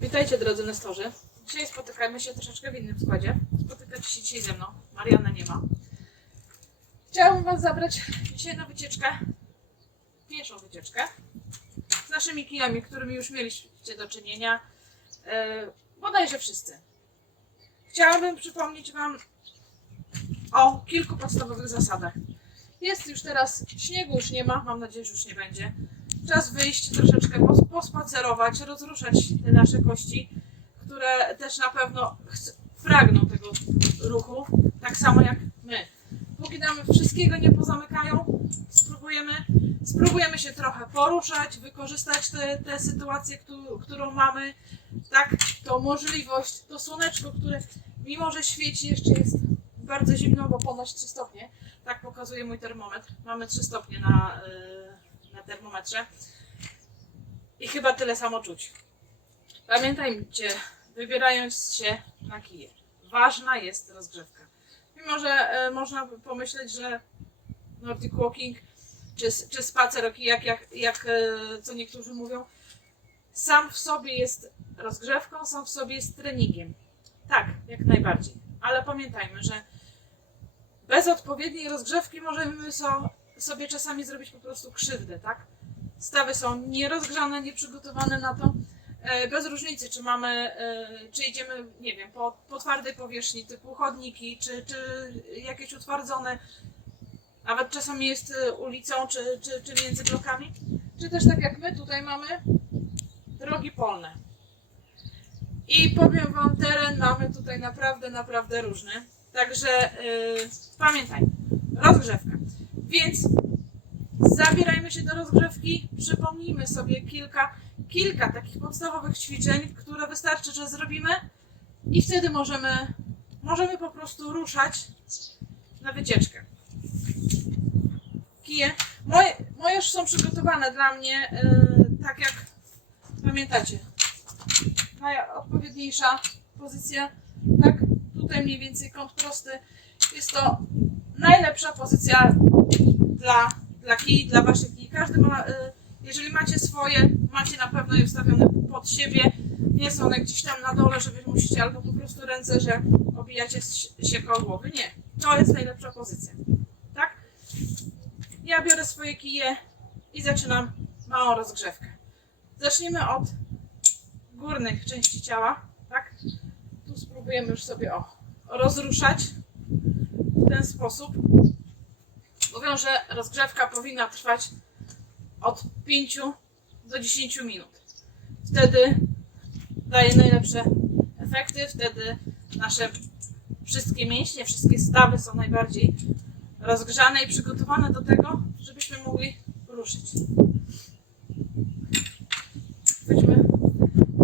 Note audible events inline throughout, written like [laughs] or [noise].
Witajcie drodzy nestorzy. Dzisiaj spotykamy się troszeczkę w innym składzie. Spotykacie się dzisiaj ze mną. Mariana nie ma. Chciałabym Was zabrać dzisiaj na wycieczkę. Pierwszą wycieczkę. Z naszymi kijami, którymi już mieliście do czynienia. E, bodajże wszyscy. Chciałabym przypomnieć Wam o kilku podstawowych zasadach. Jest już teraz śniegu, już nie ma. Mam nadzieję, że już nie będzie. Czas wyjść troszeczkę, pos- pospacerować, rozruszać te nasze kości, które też na pewno pragną tego ruchu, tak samo jak my. Póki nam wszystkiego nie pozamykają, spróbujemy, spróbujemy się trochę poruszać, wykorzystać te sytuacje, któ- którą mamy, tak, tą możliwość, to słoneczko, które mimo, że świeci, jeszcze jest bardzo zimno, bo ponoć 3 stopnie, tak pokazuje mój termometr, mamy 3 stopnie na, yy, na termometrze i chyba tyle samo czuć. Pamiętajcie, wybierając się na kije, ważna jest rozgrzewka. Mimo, że e, można pomyśleć, że Nordic Walking czy, czy spacer kijach, jak, jak e, co niektórzy mówią, sam w sobie jest rozgrzewką, sam w sobie jest treningiem. Tak, jak najbardziej. Ale pamiętajmy, że bez odpowiedniej rozgrzewki możemy so, sobie czasami zrobić po prostu krzywdę, tak? Stawy są nierozgrzane, nieprzygotowane na to. E, Bez różnicy, czy mamy, e, czy idziemy, nie wiem, po, po twardej powierzchni typu chodniki, czy, czy jakieś utwardzone, nawet czasami jest e, ulicą, czy, czy, czy między blokami, czy też tak jak my tutaj mamy, drogi polne. I powiem Wam, teren mamy tutaj naprawdę, naprawdę różny. Także yy, pamiętaj, rozgrzewka. Więc zabierajmy się do rozgrzewki, przypomnijmy sobie kilka, kilka takich podstawowych ćwiczeń, które wystarczy, że zrobimy i wtedy możemy, możemy po prostu ruszać na wycieczkę. Kije. Moje, moje już są przygotowane dla mnie, yy, tak jak pamiętacie. Najodpowiedniejsza pozycja, tak? Tutaj mniej więcej kąt prosty. Jest to najlepsza pozycja dla, dla kij, dla waszych kij. Każdy ma, y, jeżeli macie swoje, macie na pewno je ustawione pod siebie. Nie są one gdzieś tam na dole, że wy musicie albo po prostu ręce, że obijacie się koło głowy. Nie. To jest najlepsza pozycja. Tak? Ja biorę swoje kije i zaczynam małą rozgrzewkę. Zaczniemy od górnych części ciała, tak? Tu spróbujemy już sobie o, rozruszać ten sposób. Mówią, że rozgrzewka powinna trwać od 5 do 10 minut. Wtedy daje najlepsze efekty, wtedy nasze wszystkie mięśnie, wszystkie stawy są najbardziej rozgrzane i przygotowane do tego, żebyśmy mogli ruszyć. Chodźmy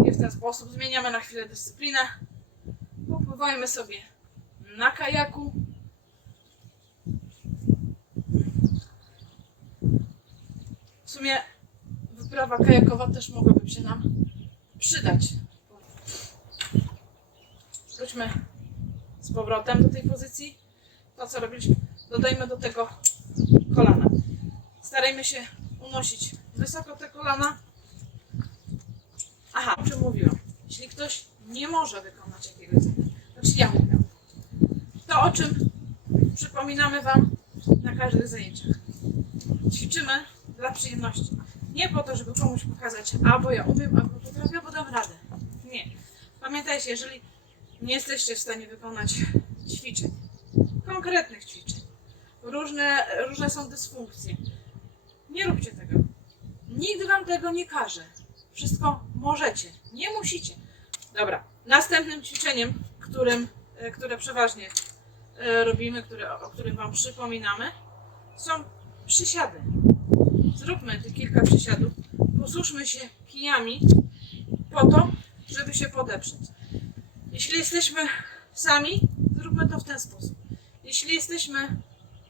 i w ten sposób zmieniamy na chwilę dyscyplinę. Popływajmy sobie na kajaku. W sumie wyprawa kajakowa też mogłaby się nam przydać. Wróćmy z powrotem do tej pozycji. To co robiliśmy, dodajmy do tego kolana. Starajmy się unosić wysoko te kolana. Aha, o czym mówiłam. Jeśli ktoś nie może wykonać jakiegoś zadania, znaczy ja mówię, to o czym przypominamy Wam na każdych zajęciach. Ćwiczymy dla przyjemności. Nie po to, żeby komuś pokazać, albo ja umiem, albo potrafię, bo dam radę. Nie. Pamiętajcie, jeżeli nie jesteście w stanie wykonać ćwiczeń, konkretnych ćwiczeń, różne, różne są dysfunkcje, nie róbcie tego. Nikt Wam tego nie każe. Wszystko możecie, nie musicie. Dobra, następnym ćwiczeniem, którym, e, które przeważnie e, robimy, które, o którym Wam przypominamy, są przysiady. Zróbmy te kilka przysiadów, posłuszmy się kijami po to, żeby się podeprzeć. Jeśli jesteśmy sami, zróbmy to w ten sposób. Jeśli jesteśmy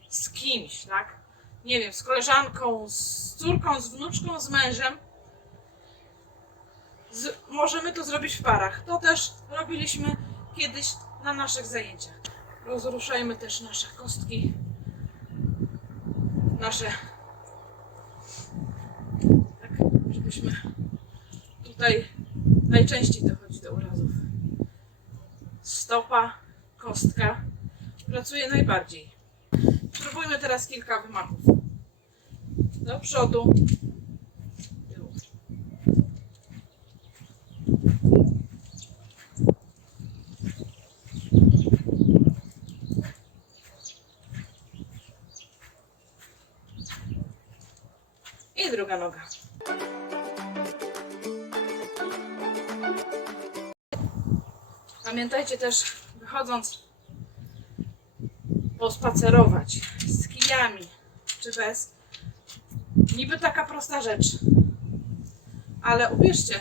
z kimś, tak? Nie wiem, z koleżanką, z córką, z wnuczką, z mężem, z, możemy to zrobić w parach. To też robiliśmy kiedyś na naszych zajęciach. Rozruszajmy też nasze kostki, nasze. Żebyśmy tutaj najczęściej dochodzi do urazów. Stopa, kostka pracuje najbardziej. Spróbujmy teraz kilka wymachów. Do przodu. I druga noga. Pamiętajcie też, wychodząc pospacerować z kijami czy bez, niby taka prosta rzecz, ale ubierzcie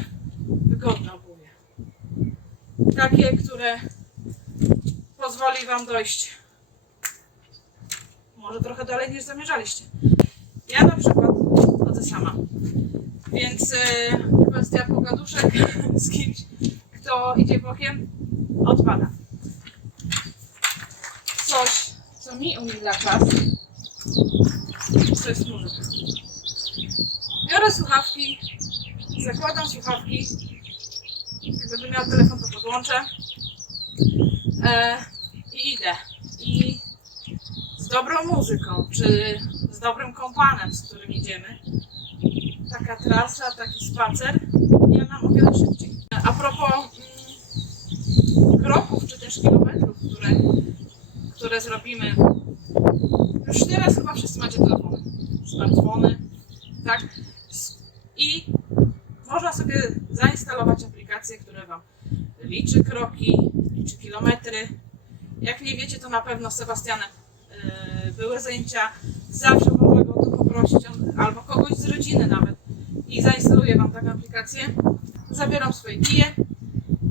wygodne obuwie. Takie, które pozwoli Wam dojść może trochę dalej niż zamierzaliście. Ja na przykład chodzę sama, więc y, kwestia pogaduszek [laughs] z kimś, idzie bokiem, odpada. Coś, co mi umila czas, to jest muzyka. Biorę słuchawki, zakładam słuchawki, będę miała telefon, to podłączę e, i idę. I z dobrą muzyką, czy z dobrym kompanem, z którym idziemy, taka trasa, taki spacer, ja nam o wiele szybciej. A propos kroków, czy też kilometrów, które, które zrobimy, już teraz chyba wszyscy macie telefony, smartfony, tak? I można sobie zainstalować aplikację, która Wam liczy kroki, liczy kilometry. Jak nie wiecie, to na pewno Sebastianem yy, były zajęcia. Zawsze można go to poprosić, albo kogoś z rodziny nawet. I zainstaluję Wam taką aplikację. Zabieram swoje kije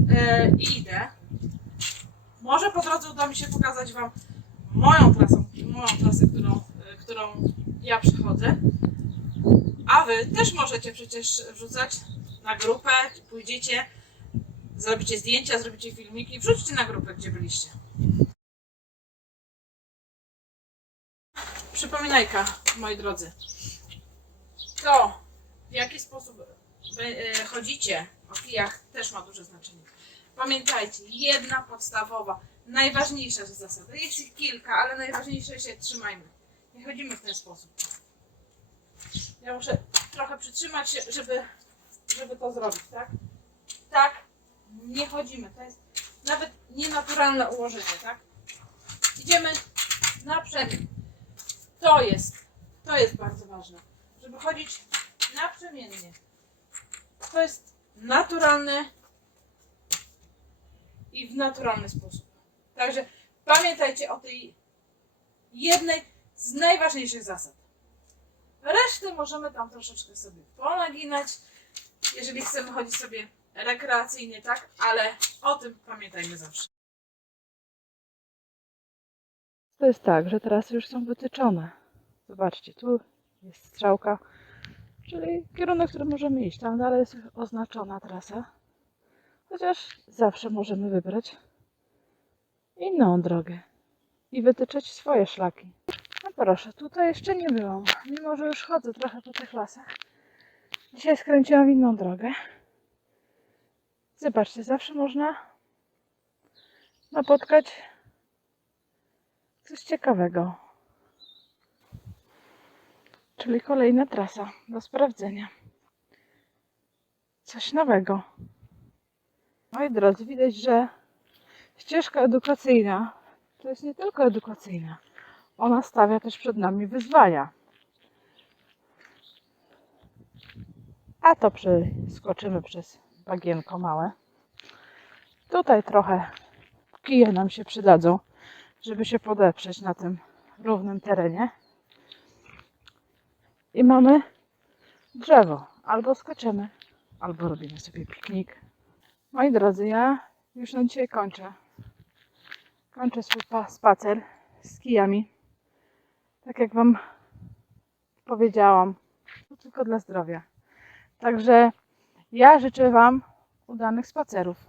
yy, i idę. Może po drodze uda mi się pokazać Wam moją trasę, moją trasę, którą, yy, którą ja przechodzę. A Wy też możecie przecież wrzucać na grupę, pójdziecie, zrobicie zdjęcia, zrobicie filmiki, wrzućcie na grupę, gdzie byliście. Przypominajka, moi drodzy. To, w jaki sposób e, chodzicie o kijach, też ma duże znaczenie. Pamiętajcie, jedna podstawowa, najważniejsza zasada. Jest ich kilka, ale najważniejsze się trzymajmy. Nie chodzimy w ten sposób. Ja muszę trochę przytrzymać się, żeby, żeby to zrobić, tak? Tak, nie chodzimy. To jest nawet nienaturalne ułożenie, tak? Idziemy naprzemiennie. To jest, to jest bardzo ważne, żeby chodzić naprzemiennie. To jest naturalne i w naturalny sposób. Także pamiętajcie o tej jednej z najważniejszych zasad. Resztę możemy tam troszeczkę sobie ponaginać, jeżeli chcemy chodzić sobie rekreacyjnie, tak? Ale o tym pamiętajmy zawsze. To jest tak, że teraz już są wytyczone. Zobaczcie, tu jest strzałka, czyli kierunek, który możemy iść. Tam dalej jest oznaczona trasa. Chociaż zawsze możemy wybrać inną drogę i wytyczać swoje szlaki. No proszę, tutaj jeszcze nie byłam, mimo że już chodzę trochę po tych lasach. Dzisiaj skręciłam w inną drogę. Zobaczcie, zawsze można napotkać coś ciekawego. Czyli kolejna trasa do sprawdzenia. Coś nowego. Moi drodzy, widać, że ścieżka edukacyjna to jest nie tylko edukacyjna. Ona stawia też przed nami wyzwania. A to przeskoczymy przez bagienko małe. Tutaj trochę kije nam się przydadzą żeby się podeprzeć na tym równym terenie. I mamy drzewo. Albo skaczemy, albo robimy sobie piknik. Moi drodzy, ja już na dzisiaj kończę. Kończę swój pa- spacer z kijami. Tak jak Wam powiedziałam, to tylko dla zdrowia. Także ja życzę Wam udanych spacerów.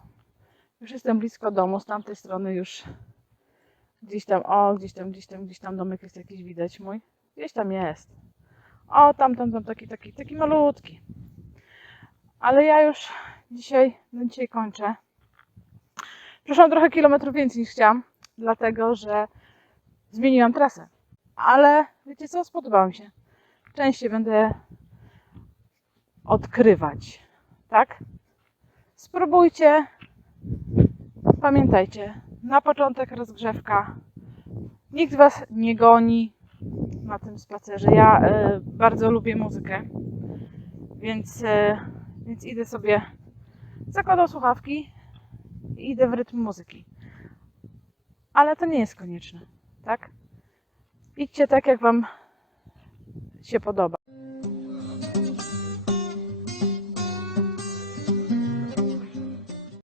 Już jestem blisko domu, z tamtej strony już Gdzieś tam, o, gdzieś tam, gdzieś tam, gdzieś tam domek jest jakiś widać mój. Gdzieś tam jest. O, tam, tam, tam, taki, taki, taki malutki. Ale ja już dzisiaj, no dzisiaj kończę. Przeszłam trochę kilometrów więcej niż chciałam, dlatego że zmieniłam trasę. Ale wiecie co? Spodobało mi się. Częściej będę odkrywać, tak? Spróbujcie. Pamiętajcie, na początek rozgrzewka. Nikt was nie goni na tym spacerze. Ja e, bardzo lubię muzykę, więc, e, więc idę sobie, zakładam słuchawki i idę w rytm muzyki. Ale to nie jest konieczne, tak? Idźcie tak, jak wam się podoba.